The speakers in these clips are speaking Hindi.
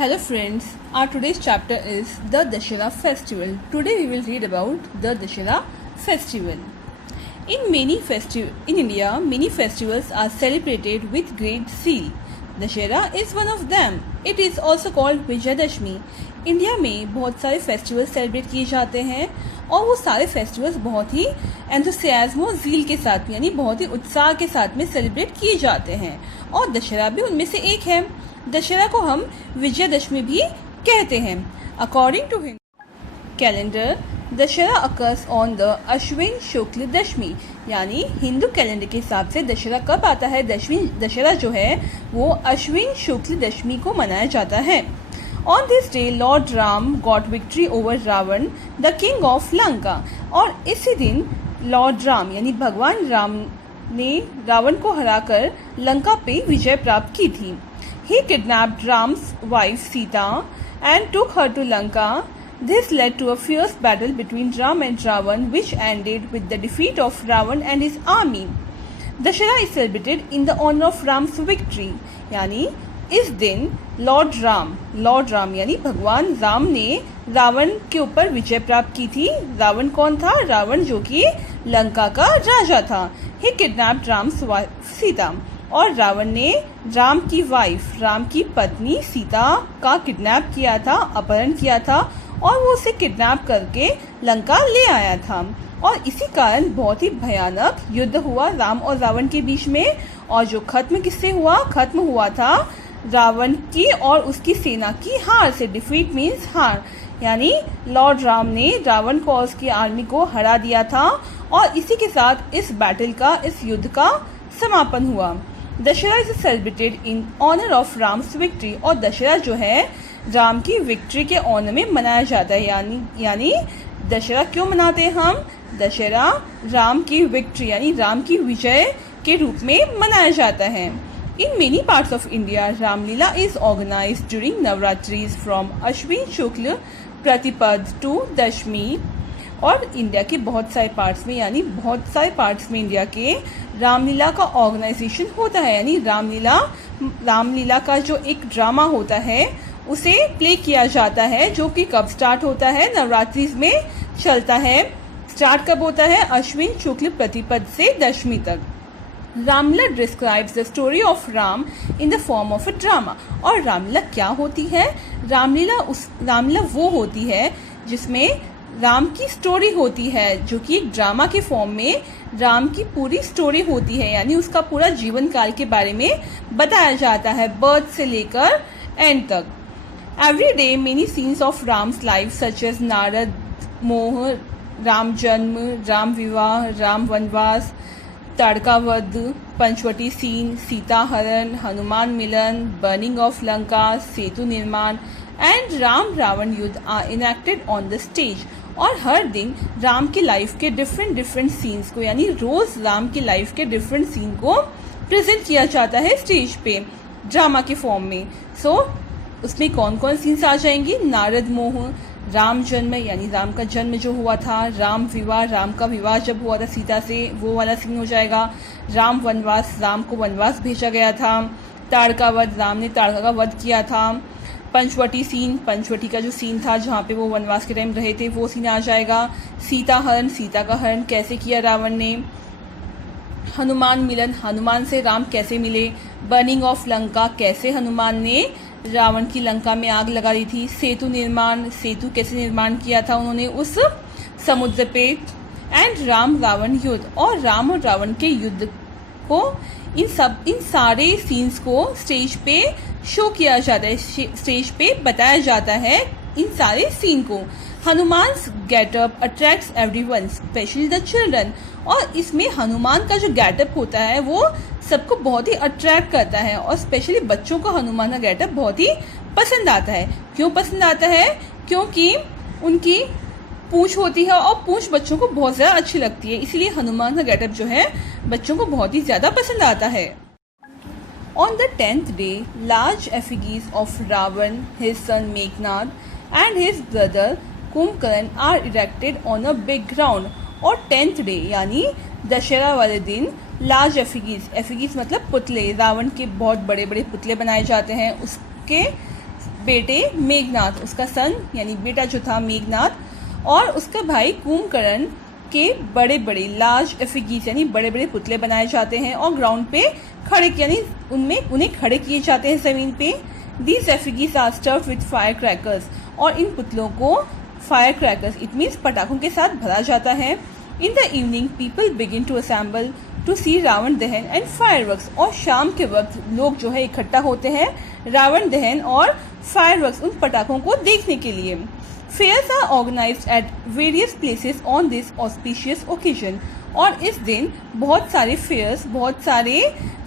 Hello friends, our today's chapter is the Dussehra festival. Today we will read about the Dussehra festival. In India, many festivals are celebrated with great zeal. Dussehra is one of them. It is also called Vijayadashmi. India में बहुत सारे फेस्टिवल सेलिब्रेट किए जाते हैं और वो सारे फेस्टिवल्स बहुत ही एंथुसियाज्म और ज़ील के साथ यानी बहुत ही उत्साह के साथ में सेलिब्रेट किए जाते हैं और दशहरा भी उनमें से एक है। दशहरा को हम विजयदशमी भी कहते हैं। According to Hindu calendar, Dussehra occurs on the Ashwin Shukla Dashami, यानी हिंदू कैलेंडर के हिसाब से दशहरा कब आता है? दशहरा जो है वो अश्विन शुक्ल दशमी को मनाया जाता है। On this day, Lord Ram got victory over Ravan, the king of Lanka. और इसी दिन लॉर्ड राम यानी भगवान राम ने रावण को हराकर लंका पे विजय प्राप्त की थी। He kidnapped Ram's wife Sita and took her to Lanka. This led to a fierce battle between Ram and Ravan, which ended with the defeat of Ravan and his army. Dussehra is celebrated in the honor of Ram's victory. यानी इस दिन लॉर्ड राम यानी भगवान राम ने रावण के ऊपर विजय प्राप्त की थी। रावण कौन था? रावण जो कि लंका का राजा था। ही किडनैप्ड राम्स सीता, और रावण ने राम की पत्नी सीता का किडनैप किया था, अपहरण किया था और वो उसे किडनैप करके लंका ले आया था। और इसी कारण बहुत ही भयानक युद्ध हुआ राम और रावण के बीच में, और जो खत्म हुआ था रावण की और उसकी सेना की हार से। डिफीट मीन्स हार, यानी लॉर्ड राम ने रावण को और उसकी आर्मी को हरा दिया था और इसी के साथ इस युद्ध का समापन हुआ। Dussehra is celebrated in honour of Ram's victory, और दशहरा जो है राम की विक्ट्री के ऑनर में मनाया जाता है। यानी दशहरा क्यों मनाते हैं हम? दशहरा राम की विक्ट्री यानी राम की विजय के रूप में मनाया जाता है। In many parts of India, Ramlila is organized during Navratris from Ashwin Shukla Pratipad to Dashmi. और इंडिया के बहुत सारे पार्ट्स में इंडिया के रामलीला का ऑर्गेनाइजेशन होता है। यानी रामलीला का जो एक ड्रामा होता है उसे प्ले किया जाता है, जो कि कब स्टार्ट होता है? नवरात्रि में चलता है। स्टार्ट कब होता है? अश्विन शुक्ल प्रतिपद से दशमी तक। Ramlila describes the story of Ram in the form of a drama. और रामलीला क्या होती है? रामलीला वो होती है जिसमें राम की स्टोरी होती है, जो कि एक ड्रामा के फॉर्म में राम की पूरी स्टोरी होती है, यानी उसका पूरा जीवन काल के बारे में बताया जाता है, बर्थ से लेकर एंड तक। Every many scenes of Ram's life such as Narad Moh, Ram जन्म, राम विवाह, राम वनवास, ताड़का वध, Panchavati scene, Sita Haran, Hanuman Milan, burning of Lanka, Setu Nirman and Ram Ravan Yuddh are enacted on the stage. और हर दिन राम की लाइफ के डिफरेंट सीन्स को, यानी रोज राम की लाइफ के डिफरेंट सीन को प्रेजेंट किया जाता है स्टेज पे ड्रामा के फॉर्म में। उसमें कौन कौन सीन्स आ जाएंगे? नारद मोह, राम जन्म यानी राम का जन्म जो हुआ था, राम विवाह राम का विवाह जब हुआ था सीता से, वो वाला सीन हो जाएगा। राम वनवास, राम को वनवास भेजा गया था। ताड़का वध, राम ने ताड़का का वध किया था। पंचवटी का जो सीन था जहाँ पे वो वनवास के टाइम रहे थे, वो सीन आ जाएगा। सीता हरण, सीता का हरण कैसे किया रावण ने। हनुमान मिलन, हनुमान से राम कैसे मिले। बर्निंग ऑफ लंका, कैसे हनुमान ने रावण की लंका में आग लगा दी थी। सेतु निर्माण, सेतु कैसे निर्माण किया था उन्होंने उस समुद्र पे। एंड राम रावण युद्ध, और राम और रावण के युद्ध को इन सारे सीन्स को स्टेज पे शो किया जाता है, स्टेज पे बताया जाता है इन सारे सीन को। Hanuman's getup attracts everyone especially the children, और इसमें हनुमान का जो गेटअप होता है वो सबको बहुत ही अट्रैक्ट करता है, और स्पेशली बच्चों को हनुमान का गेटअप बहुत ही पसंद आता है। क्यों पसंद आता है? क्योंकि उनकी पूंछ होती है और पूंछ बच्चों को बहुत ज़्यादा अच्छी लगती है, इसलिए हनुमान का गेटअप जो है बच्चों को बहुत ही ज़्यादा पसंद आता है। On the 10th day, large effigies of Ravan, his son Meghnad, and his brother Kumbhakarna are erected on a big ground. और 10th डे यानी दशहरा वाले दिन लार्ज एफिगीज मतलब पुतले, रावण के बहुत बड़े बड़े पुतले बनाए जाते हैं। उसके बेटे मेघनाथ, उसका सन यानी बेटा जो था मेघनाथ और उसका भाई कुंभकर्ण के बड़े बड़े लार्ज एफिगीज यानी बड़े बड़े पुतले बनाए जाते हैं और ग्राउंड पे खड़े यानी उन्हें खड़े किए जाते हैं जमीन पे। These effigies are stuffed with fire crackers, और इन पुतलों को फायर क्रैकर्स इट मीन्स पटाखों के साथ भरा जाता है। In the evening people begin to assemble to see Ravana dahan and fireworks, और शाम के वक्त लोग जो है इकट्ठा होते हैं रावण दहन और फायरवर्क्स उन पटाखों को देखने के लिए। Fairs are organised at various places on this auspicious occasion, और इस दिन बहुत सारे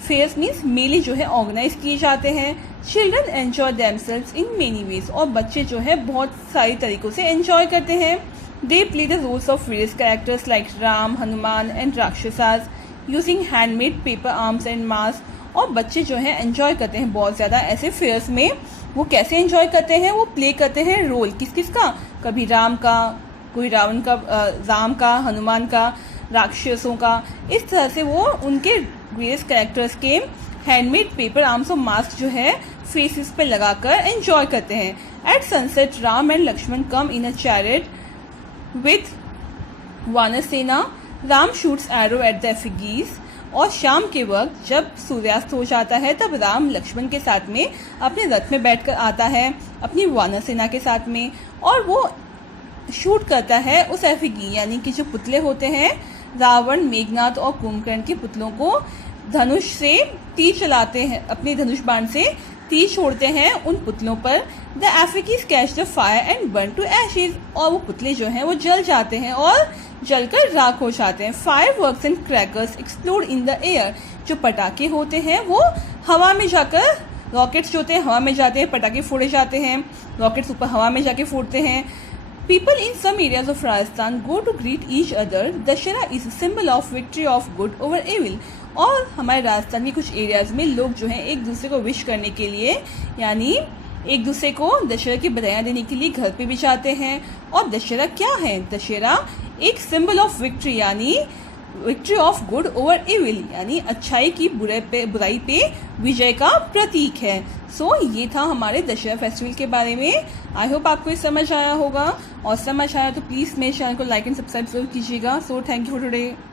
फेयर्स मीन्स मेले जो है ऑर्गेनाइज किए जाते हैं। Children enjoy themselves in many ways, और बच्चे जो है बहुत सारी तरीकों से एंजॉय करते हैं। They play the roles of various characters like Ram, Hanuman and rakshasas using handmade paper arms and mask, और बच्चे जो है एंजॉय करते हैं बहुत ज़्यादा ऐसे फेयर्स में। वो कैसे एंजॉय करते हैं, वो प्ले करते हैं रोल किस किस का, कभी राम का, कोई रावण का, राम का, हनुमान का, राक्षसों का, इस तरह से वो उनके वेरियस कैरेक्टर्स के हैंडमेड पेपर आर्म्स और मास्क जो है फेसेस पे लगाकर एंजॉय करते हैं। At sunset Ram and Lakshman come in a chariot with Vanarsena, Ram shoots arrow at the effigies, और शाम के वक्त जब सूर्यास्त हो जाता है तब राम लक्ष्मण के साथ में अपने रथ में बैठकर आता है अपनी वानर सेना के साथ में, और वो शूट करता है उस एफिगी यानी कि जो पुतले होते हैं रावण, मेघनाथ और कुंभकर्ण के पुतलों को धनुष से तीर चलाते हैं, अपने धनुष बाण से तीर छोड़ते हैं उन पुतलों पर। The effigies catch the fire and burn to ashes, और वो पुतले जो हैं वो जल जाते हैं और जलकर राख हो जाते हैं। Fireworks and crackers explode in the air, जो पटाखे होते हैं वो हवा में जाकर, रॉकेट्स जो होते हैं हवा में जाते हैं, पटाखे फोड़े जाते हैं, रॉकेट्स ऊपर हवा में जाके फूटते हैं। People in some areas of Rajasthan go to greet each other. Dashera is a symbol of victory of good over evil. और हमारे राजस्थान के कुछ एरियाज में लोग जो हैं एक दूसरे को विश करने के लिए यानी एक दूसरे को दशहरा की बधाइयाँ देने के लिए घर पे भी जाते हैं। और दशहरा क्या है, दशहरा एक सिंबल ऑफ विक्ट्री यानी victory of good over evil यानी अच्छाई की बुराई पे विजय का प्रतीक है। सो ये था हमारे दशहरा फेस्टिवल के बारे में। आई होप आपको ये समझ आया होगा, और समझ आया तो प्लीज़ मेरे चैनल को लाइक एंड सब्सक्राइब जरूर कीजिएगा। So thank you for today.